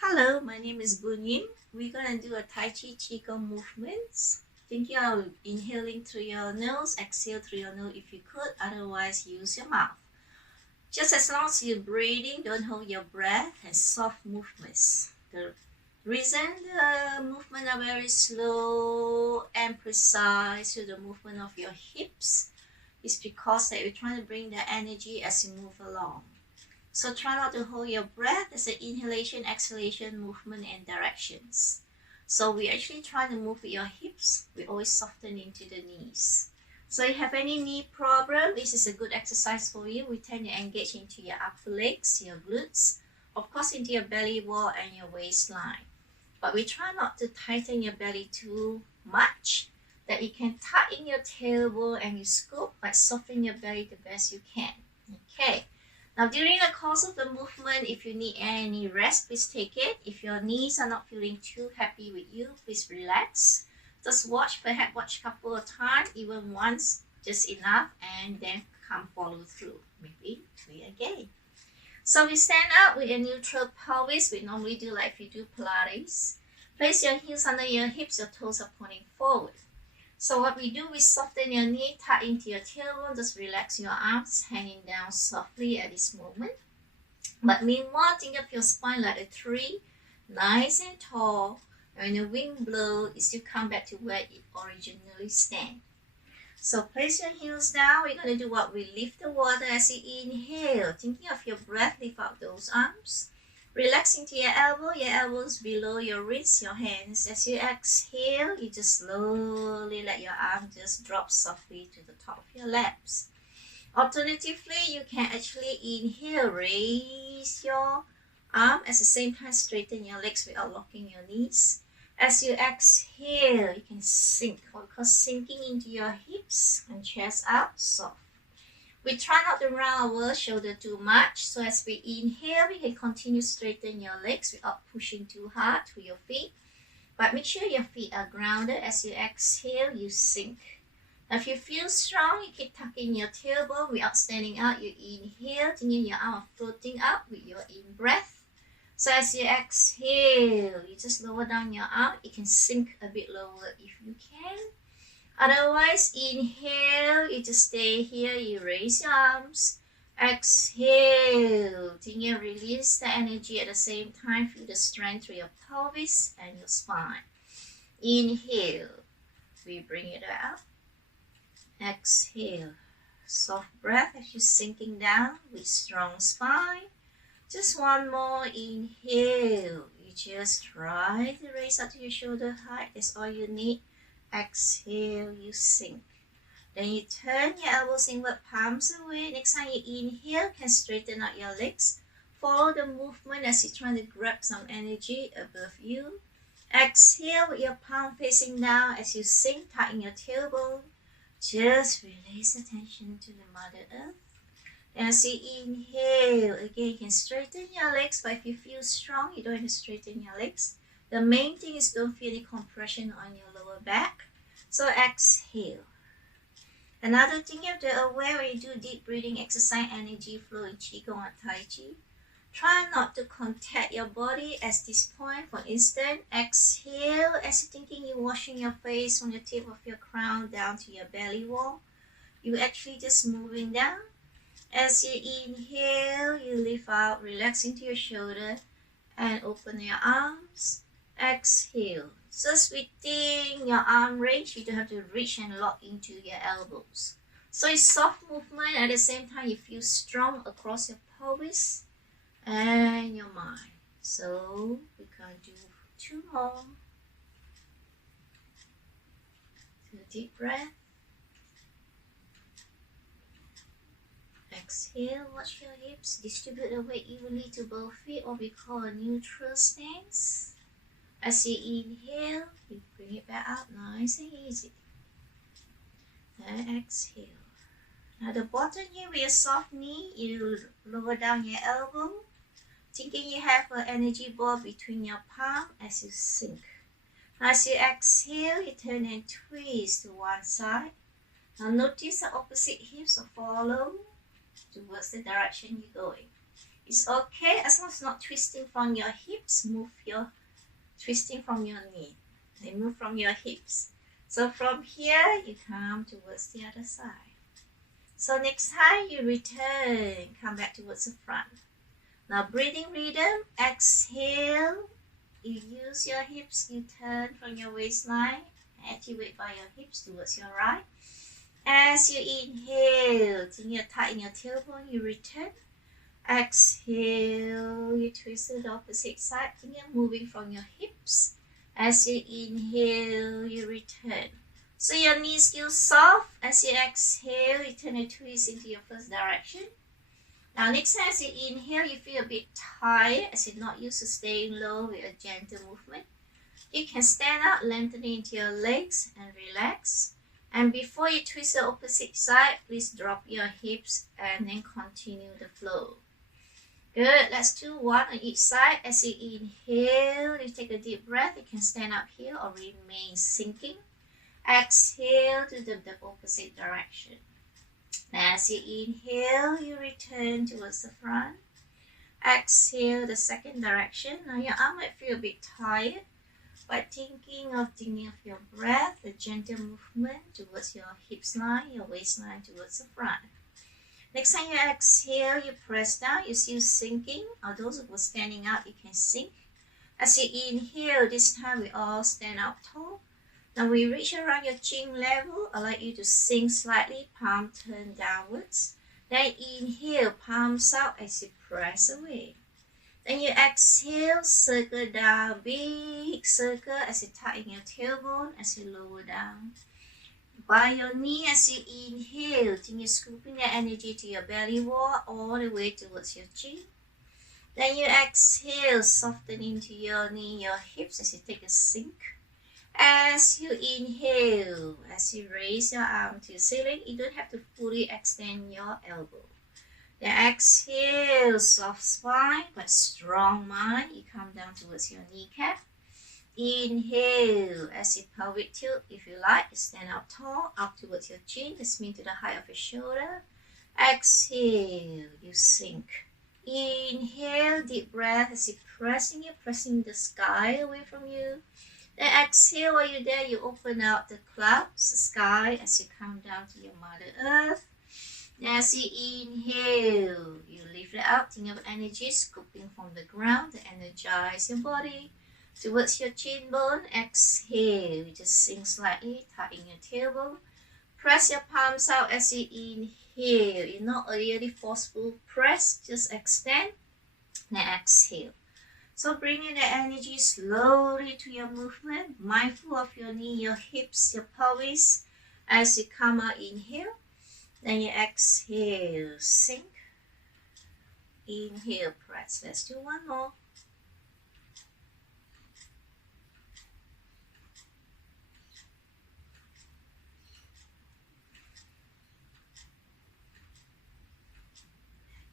Hello, my name is Boon. We're gonna do a Tai Chi Gong movements. Thinking of inhaling through your nose, exhale through your nose if you could, otherwise use your mouth. Just as long as you're breathing, don't hold your breath and soft movements. The reason the movement are very slow and precise to the movement of your hips is because that you're trying to bring the energy as you move along. So try not to hold your breath as an inhalation, exhalation, movement and directions. So we actually try to move with your hips. We always soften into the knees. So if you have any knee problem, this is a good exercise for you. We tend to engage into your upper legs, your glutes, of course into your belly wall and your waistline. But we try not to tighten your belly too much, that you can tuck in your tailbone and you scoop, but soften your belly the best you can. Okay. Now during the course of the movement, if you need any rest, please take it. If your knees are not feeling too happy with you, please relax. Just perhaps watch a couple of times, even once, just enough, and then come follow through. Maybe 3 again. So we stand up with a neutral pelvis. We normally do like if you do Pilates. Place your heels under your hips, your toes are pointing forward. So what we do, we soften your knee, tuck into your tailbone, just relax your arms hanging down softly at this moment. But meanwhile, think of your spine like a tree, nice and tall. And when the wind blows, it still come back to where it originally stands. So place your heels down. We're going to do what we lift the water as you inhale. Thinking of your breath, lift up those arms. Relax into your elbows below your wrists, your hands. As you exhale, you just slowly let your arm just drop softly to the top of your laps. Alternatively, you can actually inhale, raise your arm at the same time, straighten your legs without locking your knees. As you exhale, you can sink, what we call sinking into your hips and chest out, soft. We try not to round our shoulder too much. So as we inhale, we can continue straighten your legs without pushing too hard to your feet. But make sure your feet are grounded. As you exhale, you sink. Now if you feel strong, you keep tucking your tailbone without standing out. You inhale, thinking your arm floating up with your in-breath. So as you exhale, you just lower down your arm. It can sink a bit lower if you can. Otherwise, inhale, you just stay here, you raise your arms. Exhale, think you release the energy at the same time, feel the strength through your pelvis and your spine. Inhale, we bring it up. Exhale, soft breath as you're sinking down with strong spine. Just one more, inhale. You just try to raise up to your shoulder height, that's all you need. Exhale, you sink. Then you turn your elbows inward, palms away. Next time you inhale, can straighten out your legs. Follow the movement as you're trying to grab some energy above you. Exhale with your palm facing down as you sink, tucking your tailbone. Just release the tension to the Mother Earth. As you inhale, again you can straighten your legs, but if you feel strong, you don't have to straighten your legs. The main thing is don't feel any compression on your lower back. So exhale. Another thing you have to aware when you do deep breathing exercise, energy flow in Qigong or Tai Chi. Try not to contact your body at this point. For instance, exhale as you're thinking you're washing your face from the tip of your crown down to your belly wall. You're actually just moving down. As you inhale, you lift out, relax into your shoulder and open your arms. Exhale. Just within your arm range, you don't have to reach and lock into your elbows. So it's soft movement. At the same time, you feel strong across your pelvis and your mind. So we're going to do 2 more. 2 deep breath. Exhale, watch your hips. Distribute the weight evenly to both feet, what we call a neutral stance. As you inhale, you bring it back up nice and easy. Then exhale. Now the bottom here with your soft knee, you lower down your elbow, thinking you have an energy ball between your palm as you sink. As you exhale, you turn and twist to one side. Now notice the opposite hips follow towards the direction you're going. It's okay as long as not twisting from your hips. Twisting from your knee. Then move from your hips. So from here, you come towards the other side. So next time you return, come back towards the front. Now breathing rhythm, exhale. You use your hips, you turn from your waistline, activate by your hips towards your right. As you inhale, you tighten your tailbone, you return. Exhale, you twist to the opposite side, moving from your hips. As you inhale, you return. So your knees still soft. As you exhale, you turn a twist into your first direction. Now next time as you inhale, you feel a bit tired as you're not used to staying low with a gentle movement. You can stand up, lengthen into your legs and relax. And before you twist the opposite side, please drop your hips and then continue the flow. Good, let's do one on each side. As you inhale, you take a deep breath. You can stand up here or remain sinking. Exhale to the opposite direction. As you inhale, you return towards the front. Exhale the second direction. Now your arm might feel a bit tired, but thinking of your breath, the gentle movement towards your hips line, your waistline towards the front. Next time you exhale, you press down, you still sinking. Or those who are standing up, you can sink. As you inhale, this time we all stand up tall. Now we reach around your chin level, allow you to sink slightly, palm turn downwards. Then inhale, palms out as you press away. Then you exhale, circle down, big circle as you tighten your tailbone, as you lower down. By your knee as you inhale, then you're scooping the energy to your belly wall all the way towards your chin. Then you exhale, soften into your knee, your hips as you take a sink. As you inhale, as you raise your arm to the ceiling, you don't have to fully extend your elbow. Then exhale, soft spine but strong mind. You come down towards your kneecap. Inhale, as you pelvic tilt, if you like, stand up tall, up towards your chin. This means to the height of your shoulder. Exhale, you sink. Inhale, deep breath as you're pressing the sky away from you. Then exhale, while you're there, you open out the clouds, the sky, as you come down to your Mother Earth. As you inhale, you lift it up, think of energy scooping from the ground to energize your body. Towards your chin bone, exhale, you just sink slightly, tighten your tailbone. Press your palms out as you inhale. You're not a really forceful press, just extend. Then exhale. So bringing the energy slowly to your movement, mindful of your knee, your hips, your pelvis. As you come out, inhale. Then you exhale, sink. Inhale, press. Let's do one more.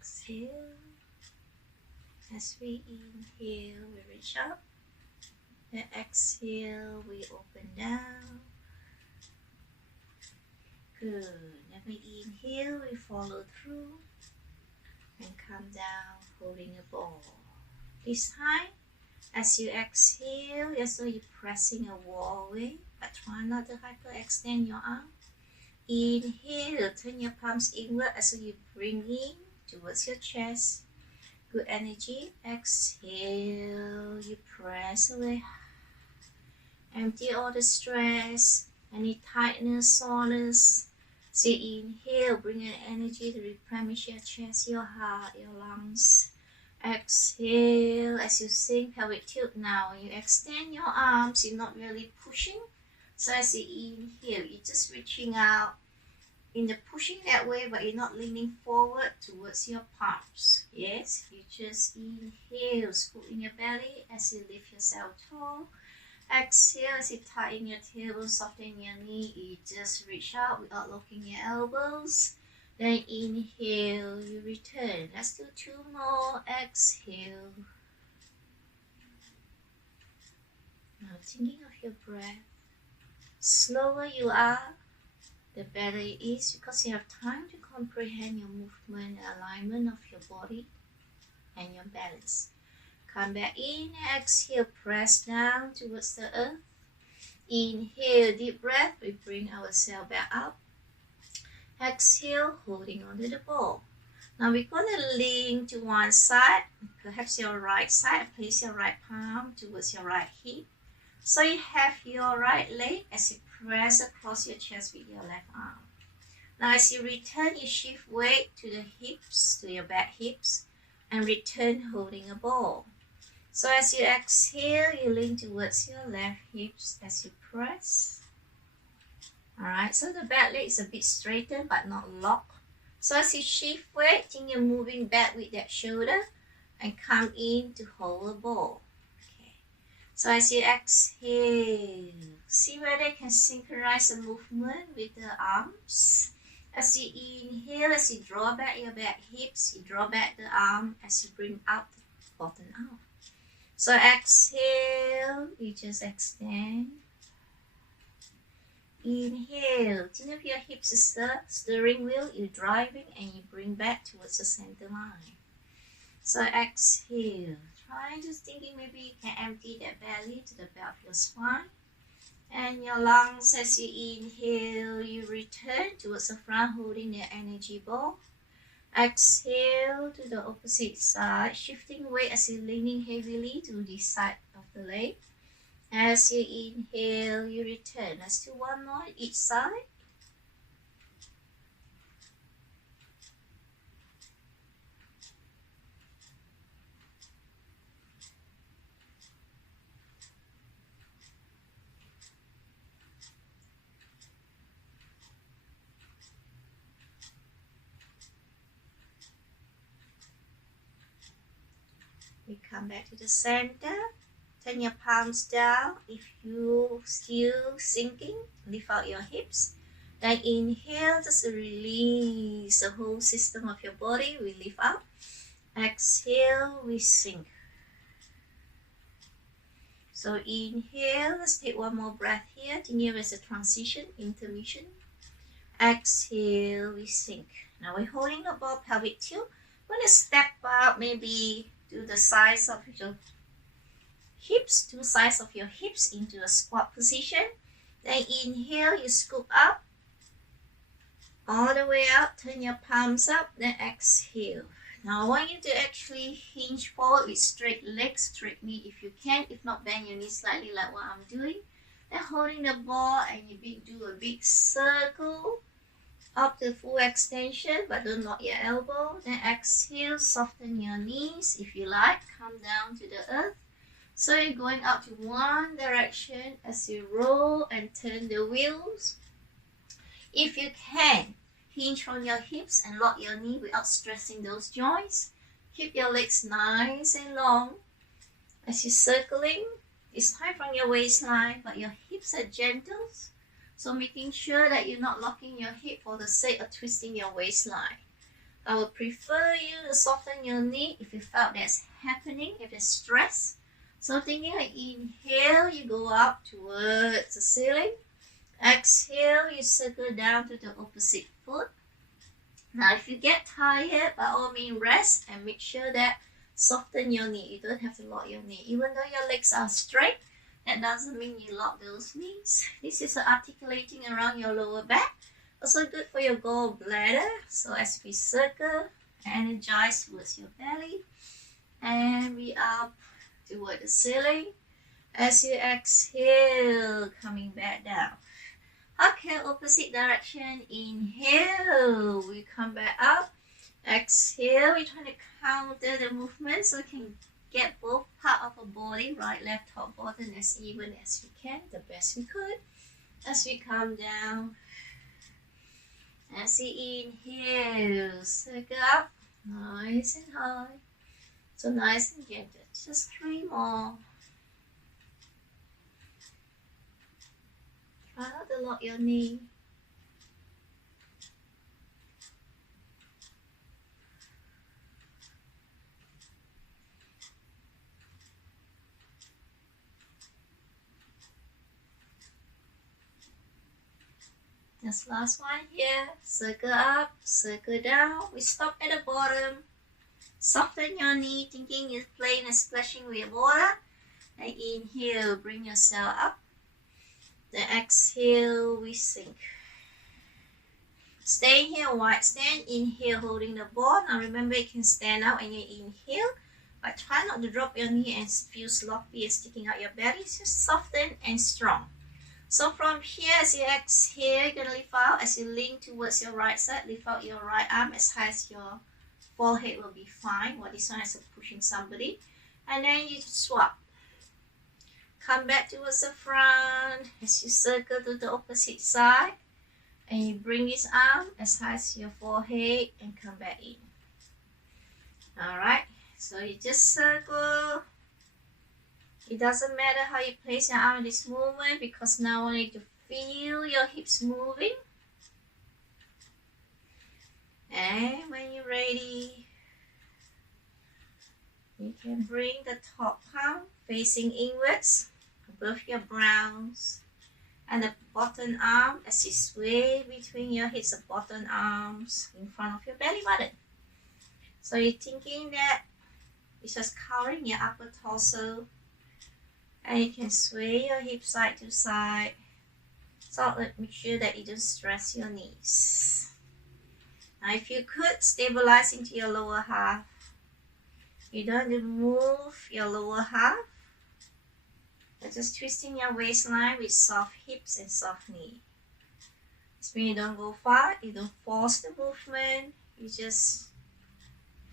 Exhale. As we inhale, we reach up. Then exhale, we open down. Good. Then we inhale, we follow through. And come down, holding a ball. This time, as you exhale, as though you're pressing a wall away, but try not to hyperextend your arm. Inhale, turn your palms inward as though you bring in towards your chest. Good energy. Exhale, you press away. Empty all the stress, any tightness, soreness. So inhale, bring in energy to replenish your chest, your heart, your lungs. Exhale, as you sink, pelvic tilt now. When you extend your arms, you're not really pushing. So as you inhale, you're just reaching out in the pushing that way, but you're not leaning forward towards your palms. Yes, you just inhale, scoop in your belly as you lift yourself tall. Exhale as you tighten your tailbone, soften your knee. You just reach out without locking your elbows. Then inhale, you return. Let's do two more. Exhale. Now thinking of your breath. Slower you are, the better it is, because you have time to comprehend your movement and alignment of your body. and your balance. Come back in, exhale, press down towards the earth. Inhale, deep breath, we bring ourselves back up. Exhale, holding onto the ball. Now we're going to lean to one side, perhaps your right side. Place your right palm towards your right hip. So you have your right leg as you press across your chest with your left arm. Now as you return, you shift weight to the hips, to your back hips, and return holding a ball. So as you exhale, you lean towards your left hips as you press. Alright, so the back leg is a bit straightened but not locked. So as you shift weight, think you're moving back with that shoulder and come in to hold a ball. Okay. So as you exhale, see whether you can synchronize the movement with the arms. As you inhale, as you draw back your back hips, you draw back the arm as you bring out the bottom out. So exhale, you just extend. Inhale, think of your hips as the steering wheel, you're driving and you bring back towards the center line. So exhale, try just thinking maybe you can empty that belly to the back of your spine. And your lungs, as you inhale, you return towards the front holding the energy ball. Exhale to the opposite side, shifting weight as you're leaning heavily to this side of the leg. As you inhale, you return. Let's do one more each side. We come back to the center. Turn your palms down. If you still sinking, lift out your hips. Then inhale, just release the whole system of your body. We lift up. Exhale, we sink. So inhale, let's take one more breath here. Think here as a transition, intermission. Exhale, we sink. Now we're holding the ball, pelvic tilt. We're going to step out, maybe to the size of your hips, two sides of your hips into a squat position. Then inhale, you scoop up, all the way up, turn your palms up, then exhale. Now I want you to actually hinge forward with straight legs, straight knee if you can. If not, bend your knees slightly like what I'm doing. Then holding the ball and you do a big circle up to full extension, but don't lock your elbow. Then exhale, soften your knees if you like, come down to the earth. So you're going up to one direction as you roll and turn the wheels. If you can, hinge from your hips and lock your knee without stressing those joints. Keep your legs nice and long. As you're circling, it's high from your waistline, but your hips are gentle. So making sure that you're not locking your hip for the sake of twisting your waistline. I would prefer you to soften your knee if you felt that's happening, if there's stress. So thinking like inhale, you go up towards the ceiling. Exhale, you circle down to the opposite foot. Now if you get tired, by all means rest and make sure that soften your knee. You don't have to lock your knee. Even though your legs are straight, that doesn't mean you lock those knees. This is articulating around your lower back. Also good for your gallbladder. So as we circle, energize towards your belly. And we up toward the ceiling. As you exhale, coming back down. Okay, opposite direction. Inhale, we come back up. Exhale, we're trying to counter the movement so we can get both part of our body, right, left, top, bottom, as even as we can, the best we could. As we come down, as we inhale, circle up, nice and high. So nice and gentle. Just 3 more. Try not to lock your knee. This last one here. Circle up, circle down. We stop at the bottom. Soften your knee, thinking you're playing and splashing with water. And inhale, bring yourself up. Then exhale, we sink. Stay here, wide stand. Inhale, holding the ball. Now remember, you can stand up and you inhale. But try not to drop your knee and feel sloppy and sticking out your belly. Just soften and strong. So from here, as you exhale, you're going to lift out. As you lean towards your right side, lift out your right arm as high as your forehead will be fine. What this one is pushing somebody. And then you swap. Come back towards the front as you circle to the opposite side. And you bring this arm as high as your forehead and come back in. Alright, so you just circle. It doesn't matter how you place your arm in this movement because now I want you to feel your hips moving. And when you're ready, you can bring the top palm facing inwards above your brows. And the bottom arm as you sway between your hips, the bottom arms in front of your belly button. So you're thinking that it's just covering your upper torso. And you can sway your hips side to side. So make sure that you don't stress your knees. Now if you could, stabilize into your lower half. You don't have to move your lower half. You're just twisting your waistline with soft hips and soft knee. This means you don't go far, you don't force the movement, you just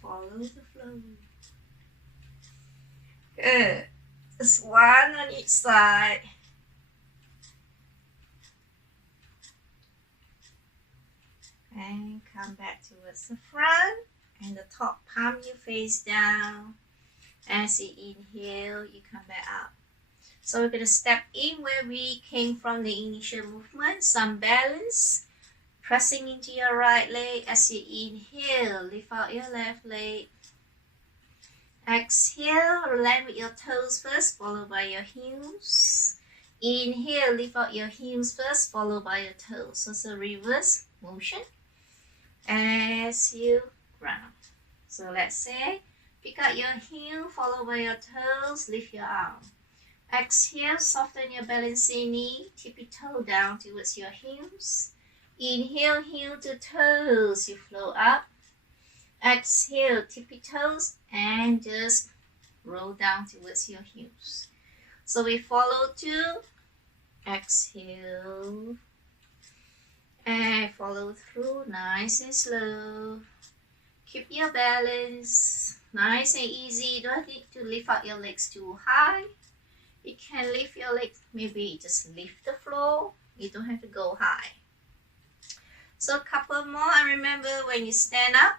follow the flow. Good. Just one on each side. And come back towards the front. And the top palm you face down. As you inhale, you come back up. So we're going to step in where we came from the initial movement. Some balance. Pressing into your right leg as you inhale. Lift out your left leg. Exhale, land with your toes first, followed by your heels. Inhale, lift out your heels first, followed by your toes. So it's a reverse motion as you ground. So let's say, pick up your heel, followed by your toes, lift your arm. Exhale, soften your balancing knee, tippy toe down towards your heels. Inhale, heel to toes, you flow up. Exhale, tippy toes, and just roll down towards your heels. So we follow two. Exhale. And follow through, nice and slow. Keep your balance, nice and easy. You don't need to lift up your legs too high. You can lift your legs, maybe just lift the floor. You don't have to go high. So a couple more, and remember when you stand up,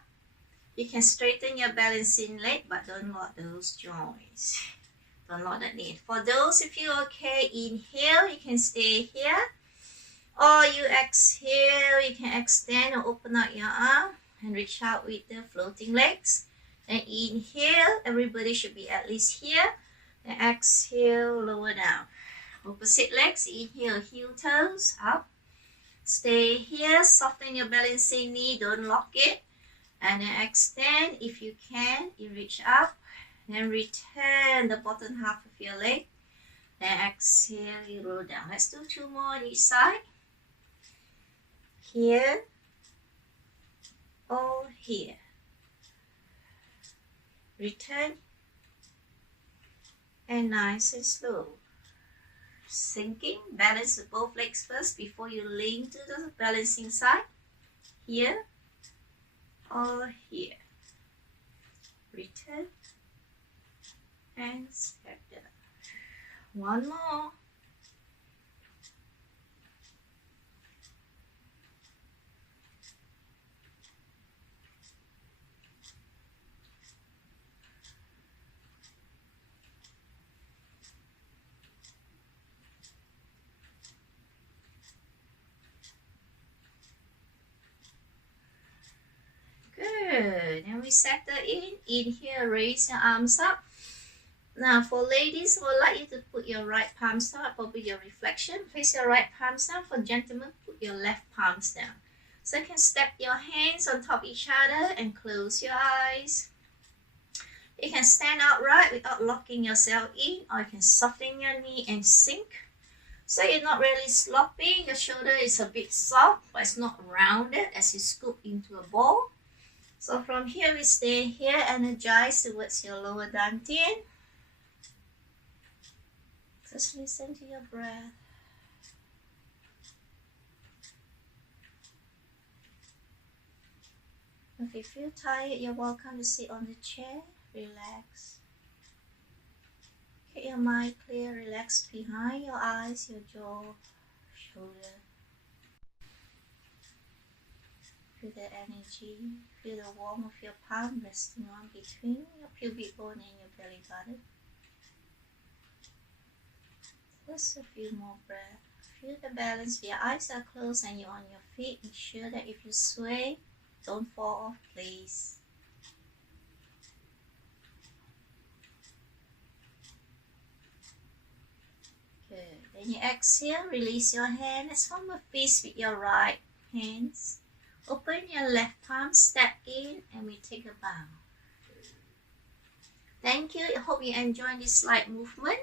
you can straighten your balancing leg, but don't lock those joints. Don't lock that knee. For those of you okay, inhale, you can stay here. Or you exhale, you can extend or open out your arm and reach out with the floating legs. Then inhale, everybody should be at least here. Then exhale, lower down. Opposite legs, inhale, heel toes, up. Stay here, soften your balancing knee, don't lock it. And then extend, if you can, you reach up. Then return the bottom half of your leg. Then exhale, you roll down. Let's do two more on each side. Here or here. Return. And nice and slow. Sinking, balance both legs first before you lean to the balancing side. Here or here. Return and step down. One more. Good. Then we settle in. Inhale, raise your arms up. Now for ladies, I would like you to put your right palms down over your reflection. Place your right palms down. For gentlemen, put your left palms down. So you can step your hands on top of each other and close your eyes. You can stand upright without locking yourself in, or you can soften your knee and sink. So you're not really sloppy. Your shoulder is a bit soft, but it's not rounded as you scoop into a ball. So from here, we stay here, energized towards your lower dantian. Just listen to your breath. If you feel tired, you're welcome to sit on the chair. Relax. Keep your mind clear. Relax behind your eyes, your jaw, shoulder. Feel the energy. Feel the warmth of your palm resting on between your pubic bone and your belly button. Just a few more breaths. Feel the balance. Your eyes are closed and you're on your feet. Make sure that if you sway, don't fall off, please. Good. Then you exhale, release your hand. Let's form a fist with your right hands. Open your left palm, step in, and we take a bow. Thank you. I hope you enjoyed this light movement.